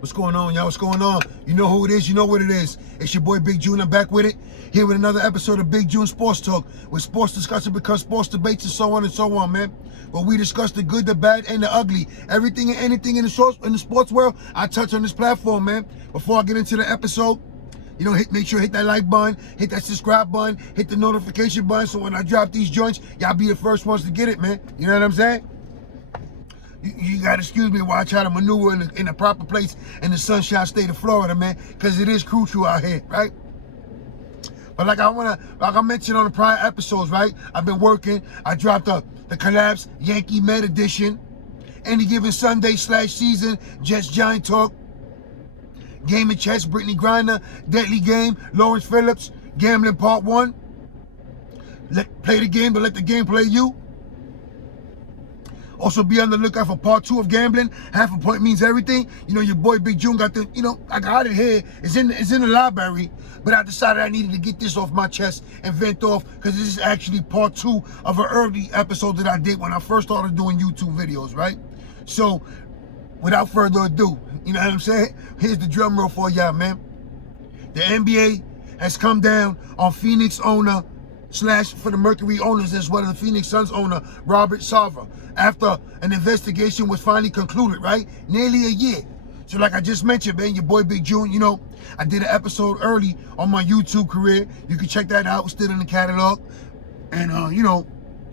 What's going on, y'all? What's going on? You know who it is. You know what it is. It's your boy, Big June. I'm back with it. Here with another episode of Big June Sports Talk, where sports discussion becomes sports debates and so on, man. Where we discuss the good, the bad, and the ugly. Everything and anything in the sports world, I touch on this platform, man. Before I get into the episode, you know, make sure to hit that like button, hit that subscribe button, hit the notification button, so when I drop these joints, y'all be the first ones to get it, man. You know what I'm saying? You gotta excuse me while I try to maneuver in the proper place in the sunshine state of Florida, man, because it is crucial out here, right? But like I mentioned on the prior episodes, right? I've been working. I dropped the Collapse Yankee Med Edition, Any Given Sunday / Season, Jets Giant Talk, Game and Chess, Brittany Griner, Deadly Game, Lawrence Phillips, Gambling Part 1. Play the game, but let the game play you. Also be on the lookout for Part 2 of Gambling. Half a Point Means Everything. You know, your boy Big June got the, you know, I got it here. It's in the library. But I decided I needed to get this off my chest and vent off, because this is actually Part 2 of an early episode that I did when I first started doing YouTube videos, right? So, without further ado, you know what I'm saying? Here's the drum roll for y'all, man. The NBA has come down on Phoenix owner / for the Mercury owners as well as the Phoenix Suns owner, Robert Sarver, after an investigation was finally concluded, right? Nearly a year. So like I just mentioned, man, your boy Big June, you know, I did an episode early on my YouTube career. You can check that out, still in the catalog. And, you know,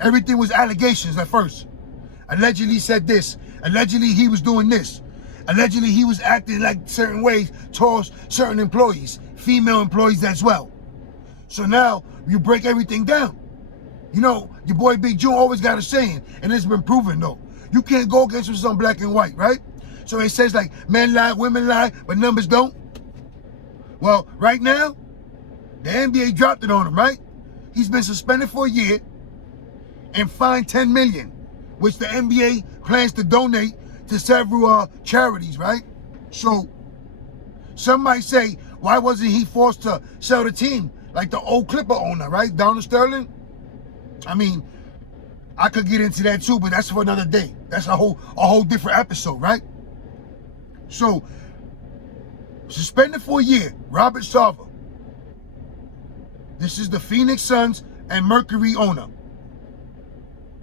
everything was allegations at first. Allegedly said this. Allegedly he was doing this. Allegedly he was acting like certain ways towards certain employees, female employees as well. So now you break everything down. You know, your boy Big June always got a saying, and it's been proven though. You can't go against what's on black and white, right? So it says like men lie, women lie, but numbers don't. Well, right now, the NBA dropped it on him, right? He's been suspended for a year and fined $10 million, which the NBA plans to donate to several charities, right? So some might say, why wasn't he forced to sell the team like the old Clipper owner, right? Donald Sterling? I mean, I could get into that too, but that's for another day. That's a whole different episode, right? So, suspended for a year, Robert Sarver. This is the Phoenix Suns and Mercury owner,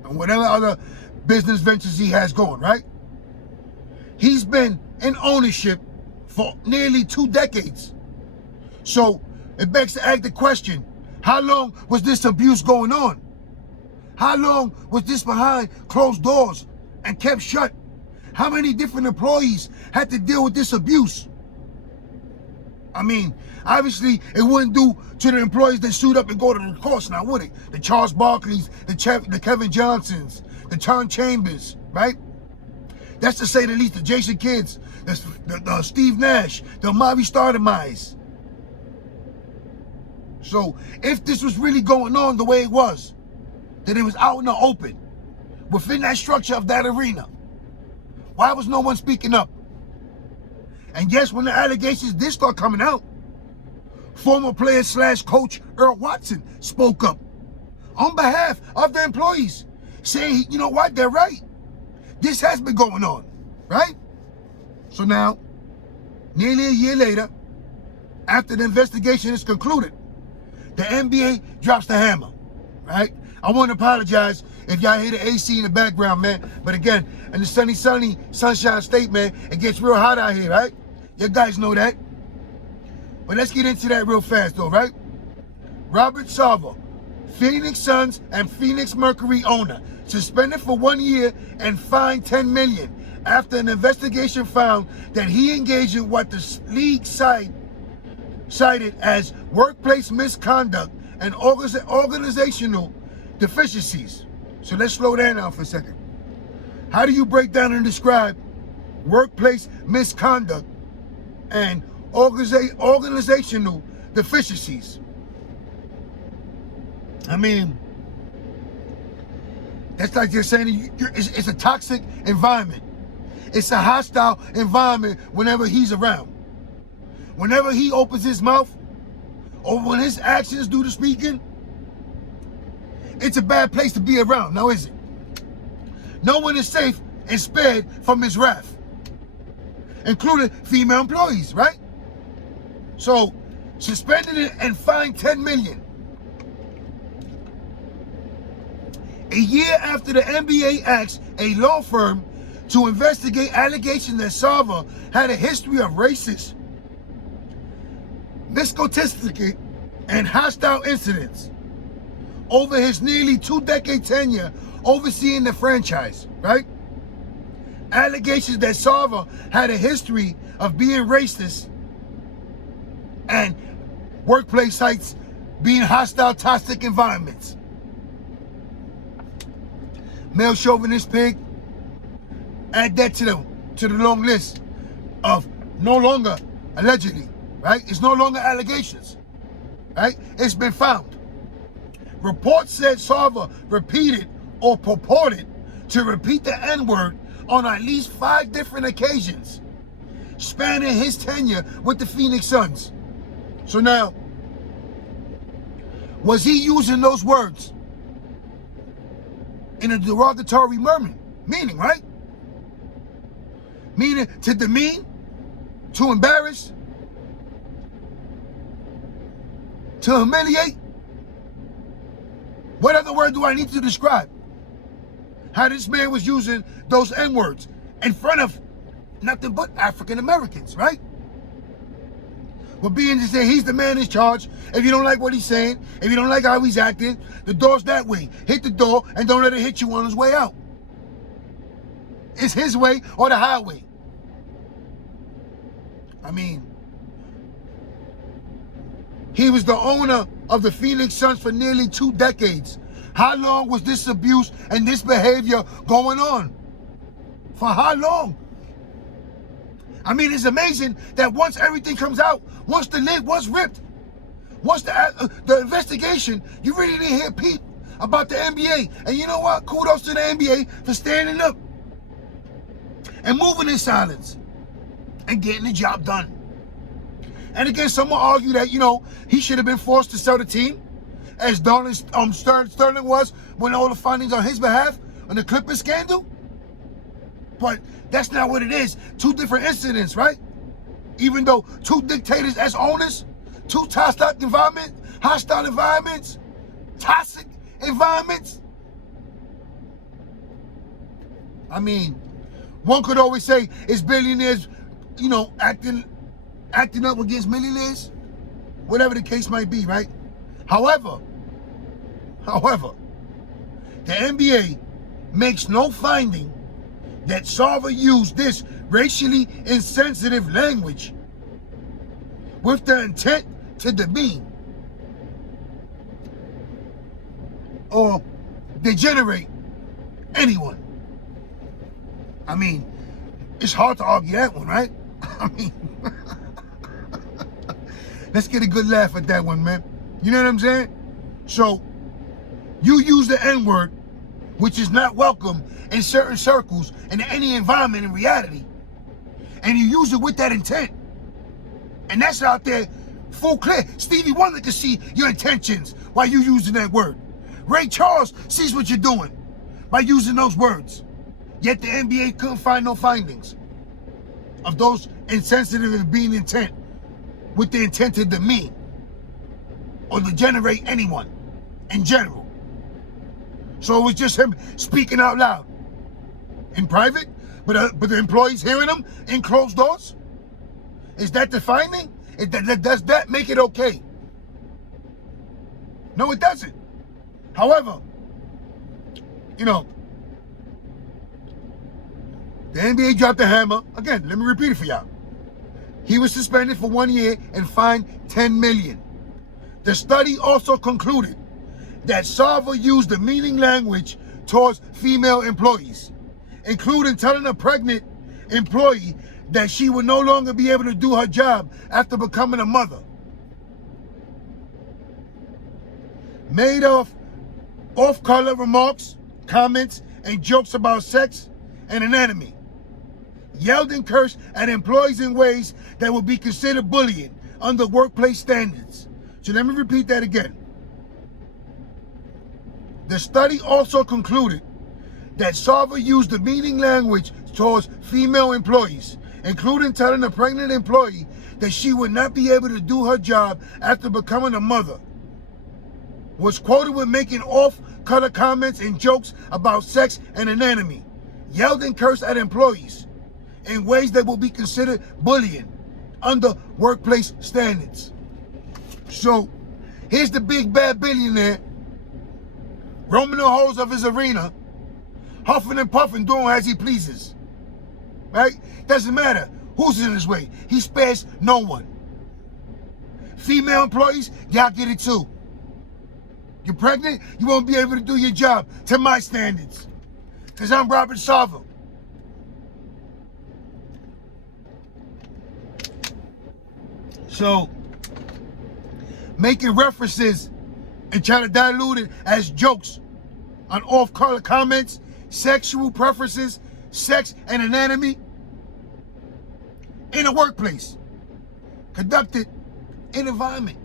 and whatever other business ventures he has going, right? He's been in ownership for nearly 2 decades. So, it begs to ask the question, how long was this abuse going on? How long was this behind closed doors and kept shut? How many different employees had to deal with this abuse? I mean, obviously, it wouldn't do to the employees that suit up and go to the courts now, would it? The Charles Barkleys, the Kevin Johnsons, the Tom Chambers, right? That's to say the least, the Jason Kidds, the Steve Nash, the Amari Stoudemires. So, if this was really going on the way it was, that it was out in the open, within that structure of that arena, why was no one speaking up? And yes, when the allegations did start coming out, former player / coach Earl Watson spoke up on behalf of the employees, saying, you know what, they're right. This has been going on, right? So now, nearly a year later, after the investigation is concluded, the NBA drops the hammer, right? I want to apologize if y'all hear the AC in the background, man. But again, in the sunny sunshine state, man, it gets real hot out here, right? You guys know that. But let's get into that real fast, though, right? Robert Sarver, Phoenix Suns and Phoenix Mercury owner, suspended for 1 year and fined $10 million after an investigation found that he engaged in what the league cited as workplace misconduct and organizational deficiencies. So let's slow that down for a second. How do you break down and describe workplace misconduct and organizational deficiencies? I mean, that's like you're saying it's a toxic environment. It's a hostile environment whenever he's around. Whenever he opens his mouth, or when his actions do the speaking, it's a bad place to be around, now is it? No one is safe and spared from his wrath. including female employees, right? So, suspended it and fined $10 million. A year after the NBA asked a law firm to investigate allegations that SARVER had a history of racist, misconduct, and hostile incidents over his nearly 2-decade tenure overseeing the franchise, right? Allegations that SARVER had a history of being racist and workplace sites being hostile, toxic environments. Male chauvinist pig. Add that to the long list of no longer allegedly, right? It's no longer allegations, right? It's been found. Reports said SARVER repeated or purported to repeat the N-word on at least 5 different occasions, spanning his tenure with the Phoenix Suns. So now, was he using those words in a derogatory meaning, right? Meaning to demean, to embarrass, to humiliate? What other word do I need to describe how this man was using those N-words in front of nothing but African Americans, right? Well, being to say he's the man in charge. If you don't like what he's saying, if you don't like how he's acting, the door's that way. Hit the door and don't let it hit you on his way out. It's his way or the highway. I mean, he was the owner of the Phoenix Suns for nearly 2 decades. How long was this abuse and this behavior going on? For how long? I mean, it's amazing that once everything comes out, once the lid was ripped, once the investigation, you really didn't hear peep about the NBA. And you know what? Kudos to the NBA for standing up and moving in silence and getting the job done. And again, some will argue that, you know, he should have been forced to sell the team, as Sterling was when all the findings on his behalf on the Clippers scandal. But that's not what it is. 2 different incidents, right? Even though 2 dictators as owners, 2 hostile environments, toxic environments. I mean, one could always say it's billionaires, you know, acting up against millionaires, whatever the case might be, right? However, the NBA makes no finding that SARVER used this racially insensitive language with the intent to demean or degenerate anyone. I mean, it's hard to argue that one, right? I mean, let's get a good laugh at that one, man. You know what I'm saying? So, you use the N-word, which is not welcome in certain circles, in any environment in reality, and you use it with that intent. And that's out there full clear. Stevie Wonder can see your intentions while you using that word. Ray Charles sees what you're doing by using those words. Yet the NBA couldn't find no findings of those insensitive and being intent with the intent to demean or to generate anyone in general. So it was just him speaking out loud in private, but the employees hearing him in closed doors? Is that the finding? Does that make it okay? No, it doesn't. However, you know, the NBA dropped the hammer. Again, let me repeat it for y'all. He was suspended for 1 year and fined $10 million. The study also concluded that SARVER used demeaning language towards female employees, including telling a pregnant employee that she would no longer be able to do her job after becoming a mother. Made off-color remarks, comments, and jokes about sex and anatomy. Yelled and cursed at employees in ways that would be considered bullying under workplace standards. So let me repeat that again. The study also concluded that SARVER used demeaning language towards female employees, including telling a pregnant employee that she would not be able to do her job after becoming a mother, was quoted with making off-color comments and jokes about sex and anatomy, yelled and cursed at employees in ways that will be considered bullying under workplace standards. So here's the big bad billionaire roaming the halls of his arena, huffing and puffing, doing as he pleases. Right? Doesn't matter who's in his way. He spares no one. Female employees, y'all get it too. You're pregnant, you won't be able to do your job to my standards. Because I'm Robert SARVER. So, making references and trying to dilute it as jokes on off-color comments, sexual preferences, sex and anatomy in a workplace conducted in environment.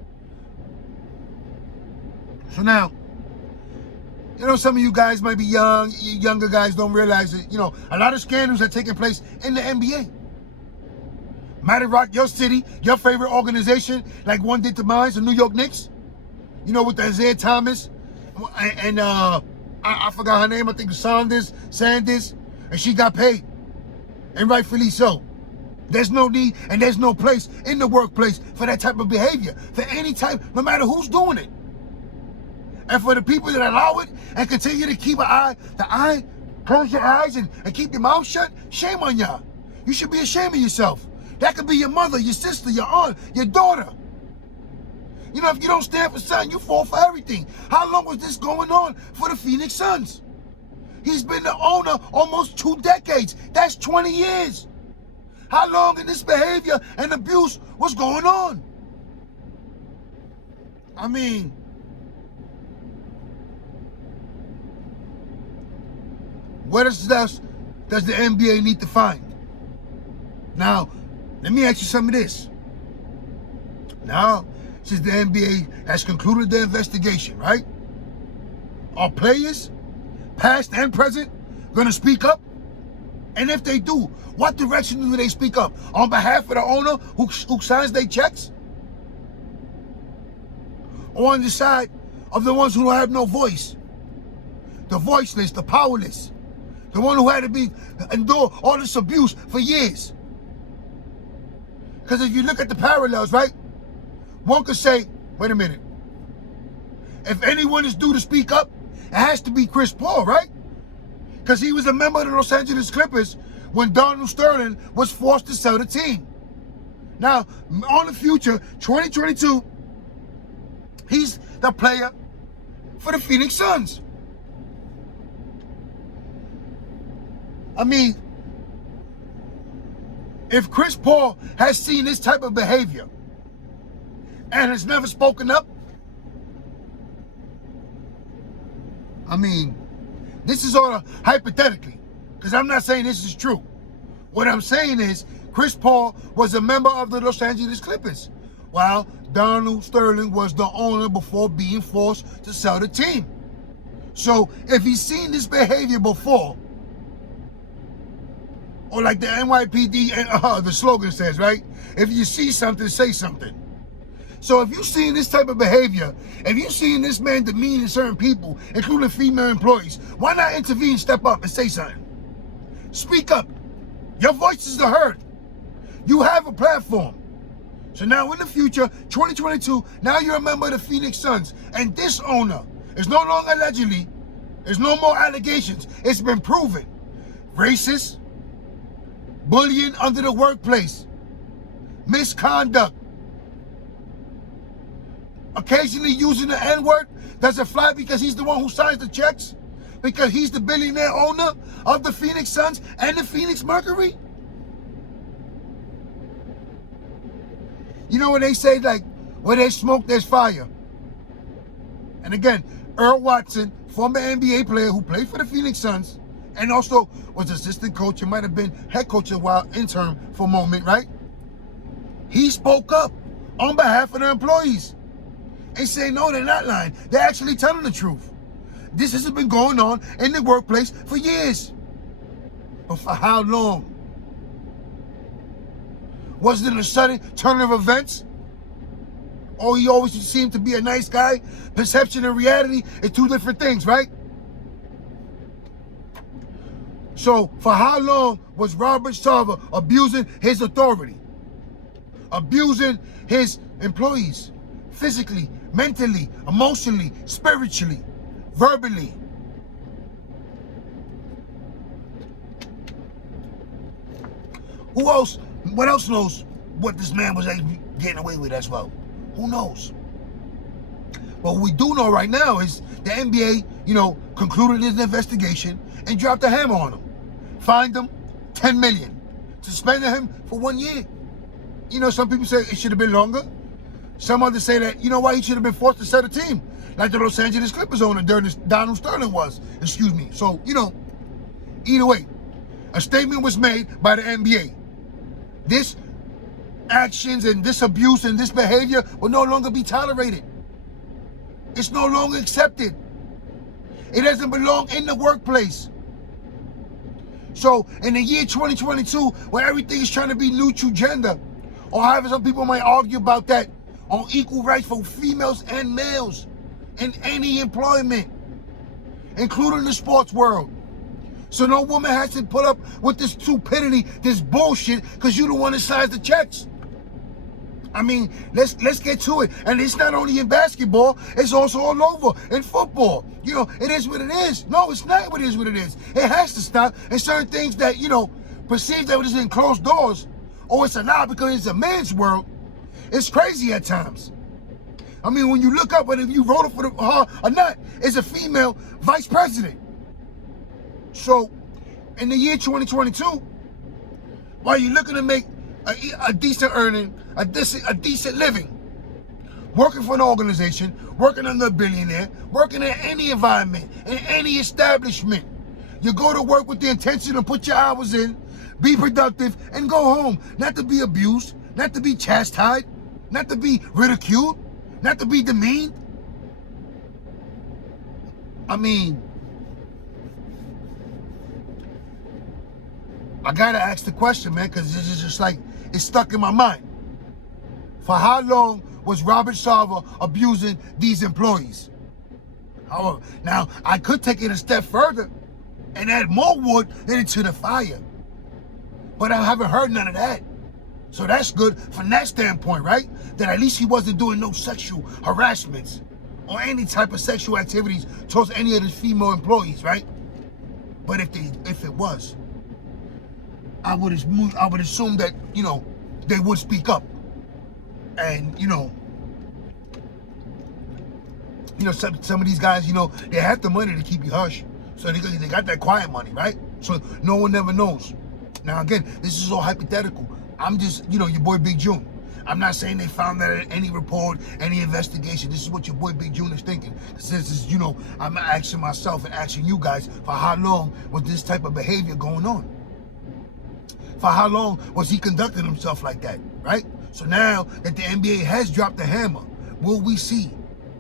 So now, you know, some of you guys might be young, younger guys don't realize that, you know, a lot of scandals are taking place in the NBA. Might rock your city, your favorite organization, like one did to mine, the New York Knicks. You know, with the Isaiah Thomas and I forgot her name, I think Sanders, and she got paid, and rightfully so. There's no need and there's no place in the workplace for that type of behavior, for any type, no matter who's doing it. And for the people that allow it and continue to keep close your eyes and keep your mouth shut, shame on y'all. You should be ashamed of yourself. That could be your mother, your sister, your aunt, your daughter. You know, if you don't stand for something, you fall for everything. How long was this going on for the Phoenix Suns? He's been the owner almost 2 decades. That's 20 years. How long in this behavior and abuse was going on? I mean, what else does the NBA need to find? Now, let me ask you some of this. Now, since the NBA has concluded their investigation, right? Are players, past and present, going to speak up? And if they do, what direction do they speak up? On behalf of the owner who signs their checks? Or on the side of the ones who have no voice? The voiceless, the powerless. The one who had to endure all this abuse for years. Because if you look at the parallels, right? One could say, wait a minute. If anyone is due to speak up, it has to be Chris Paul, right? Because he was a member of the Los Angeles Clippers when Donald Sterling was forced to sell the team. Now, on the future, 2022, he's the player for the Phoenix Suns. I mean, if Chris Paul has seen this type of behavior and has never spoken up, I mean, this is all hypothetically, because I'm not saying this is true. What I'm saying is Chris Paul was a member of the Los Angeles Clippers, while Donald Sterling was the owner before being forced to sell the team. So if he's seen this behavior before, or like the NYPD and the slogan says, right? If you see something, say something. So if you've seen this type of behavior, if you've seen this man demeaning certain people, including female employees, why not intervene, step up, and say something? Speak up. Your voices are heard. You have a platform. So now in the future, 2022, now you're a member of the Phoenix Suns. And this owner is no longer allegedly, there's no more allegations. It's been proven. Racist, bullying under the workplace, misconduct, occasionally using the N-word. Does it fly because he's the one who signs the checks? Because he's the billionaire owner of the Phoenix Suns and the Phoenix Mercury? You know when they say, like, where there's smoke, there's fire. And again, Earl Watson, former NBA player who played for the Phoenix Suns and also was assistant coach and might have been head coach a while, intern for a moment, right? He spoke up on behalf of the employees and say, no, they're not lying. They're actually telling the truth. This has been going on in the workplace for years. But for how long? Was it a sudden turn of events? Or he always seemed to be a nice guy? Perception and reality is two different things, right? So for how long was Robert Sarver abusing his authority? Abusing his employees? Physically, mentally, emotionally, spiritually, verbally. Who else, what else knows what this man was actually getting away with as well? Who knows? But what we do know right now is the NBA, concluded his investigation and dropped a hammer on him. Fined him $10 million. Suspended him for 1 year. Some people say it should have been longer. Some others say that, he should have been forced to set a team, like the Los Angeles Clippers owner Donald Sterling was. So, either way, a statement was made by the NBA. This actions and this abuse and this behavior will no longer be tolerated. It's no longer accepted. It doesn't belong in the workplace. So in the year 2022, where everything is trying to be neutral gender, or however some people might argue about that, on equal rights for females and males in any employment, including the sports world. So no woman has to put up with this stupidity, this bullshit, because you don't want to size the checks. Let's get to it. And it's not only in basketball, it's also all over in football. It is what it is. No, it's not what it is what it is. It has to stop. And certain things that, perceive that it is in closed doors, or it's a lie because it's a man's world, it's crazy at times. When you look up, whether you voted for her or not, it's a female vice president. So, in the year 2022, while you're looking to make a decent earning, a decent living, working for an organization, working under a billionaire, working in any environment, in any establishment, you go to work with the intention to put your hours in, be productive, and go home. Not to be abused, not to be chastised, not to be ridiculed, not to be demeaned. I gotta ask the question, man, because this is just like, it's stuck in my mind. For how long was Robert Sarver abusing these employees? However, now, I could take it a step further and add more wood into the fire. But I haven't heard none of that. So that's good from that standpoint, right? That at least he wasn't doing no sexual harassments or any type of sexual activities towards any of the female employees, right? But if it was, I would assume that, they would speak up. And, some of these guys, they have the money to keep you hush. So they got that quiet money, right? So no one ever knows. Now, again, this is all hypothetical. I'm just, your boy Big June. I'm not saying they found that in any report, any investigation. This is what your boy Big June is thinking. This is, I'm asking myself and asking you guys, for how long was this type of behavior going on? For how long was he conducting himself like that, right? So now that the NBA has dropped the hammer, will we see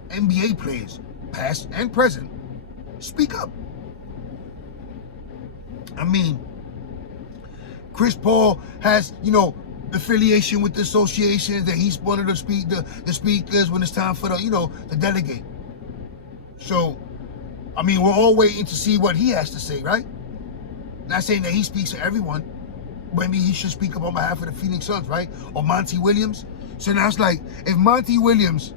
NBA players, past and present, speak up? Chris Paul has, affiliation with the associations, that he's one of the speakers when it's time for the delegate. So, we're all waiting to see what he has to say, right? Not saying that he speaks for everyone. Maybe he should speak up on behalf of the Phoenix Suns, right? Or Monty Williams. So now it's like, if Monty Williams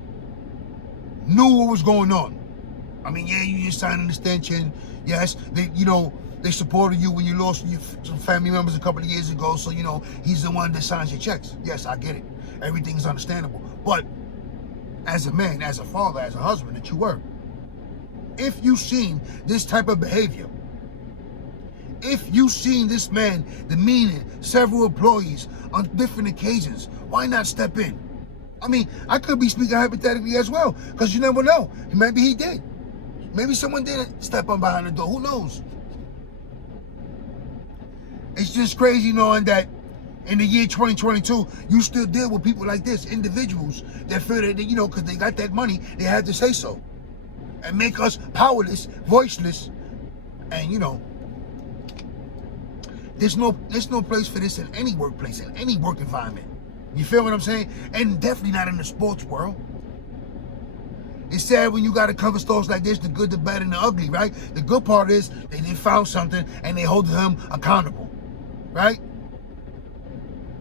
knew what was going on, yeah, you just signed an extension. Yes, they supported you when you lost some family members a couple of years ago. So, he's the one that signs your checks. Yes, I get it. Everything's understandable. But as a man, as a father, as a husband that you were, if you've seen this type of behavior, if you've seen this man demeaning several employees on different occasions, why not step in? I could be speaking hypothetically as well, because you never know. Maybe he did. Maybe someone didn't step on behind the door. Who knows? It's just crazy knowing that in the year 2022, you still deal with people like this, individuals that feel that, because they got that money, they had to say so. And make us powerless, voiceless, and, there's no place for this in any workplace, in any work environment. You feel what I'm saying? And definitely not in the sports world. It's sad when you got to cover stories like this, the good, the bad, and the ugly, right? The good part is they found something and they hold him accountable, right?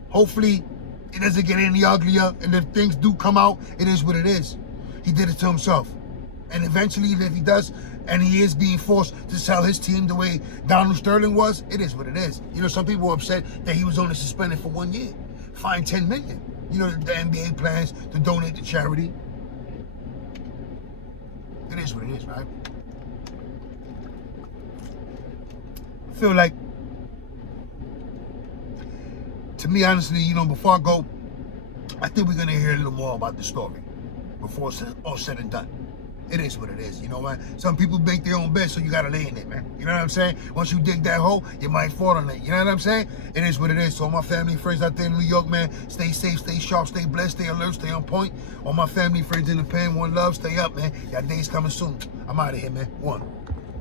Hopefully, it doesn't get any uglier, and if things do come out, it is what it is. He did it to himself. And eventually, if he does, and he is being forced to sell his team the way Donald Sterling was, it is what it is. You know, some people were upset that he was only suspended for 1 year. Fined $10 million. You know, the NBA plans to donate to charity. It is what it is, right? I feel like, to me, honestly, you know, before I go, I think we're going to hear a little more about the story before it's all said and done. It is what it is, you know what? Some people make their own bed, so you got to lay in it, man. You know what I'm saying? Once you dig that hole, you might fall in it. You know what I'm saying? It is what it is. So all my family friends out there in New York, man, stay safe, stay sharp, stay blessed, stay alert, stay on point. All my family friends in the pen, one love, stay up, man. Y'all days coming soon. I'm out of here, man. One.